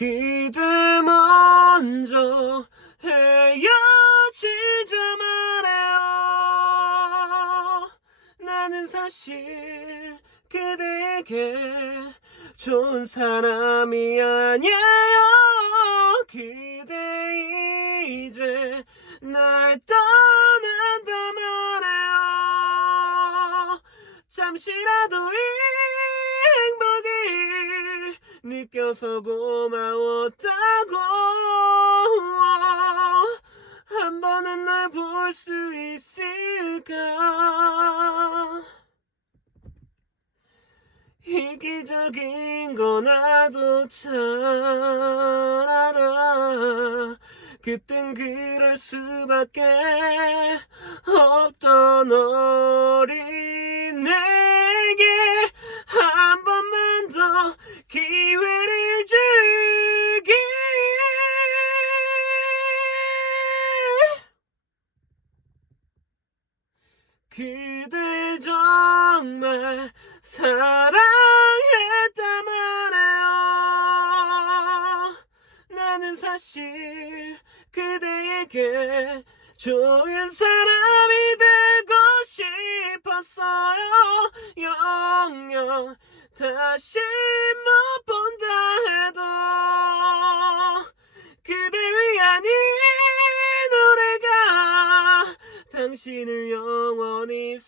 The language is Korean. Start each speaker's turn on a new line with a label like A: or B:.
A: 그대 먼저 헤어지자 말해요. 나는 사실 그대에게 좋은 사람이 아니에요. 그대 이제 날 떠난다 말해요. 잠시라도 이 행복이 느껴서 고마웠다고. 한 번은 널볼수 있을까? 이기적인 거 나도 잘 알아. 그땐 그럴 수밖에 기회를 주기 그대 정말 사랑했단 말해요. 나는 사실 그대에게 좋은 사람이 되 고 싶었어요. 영영. 다시 못 본다 해도 그대 위한 이 노래가 당신을 영원히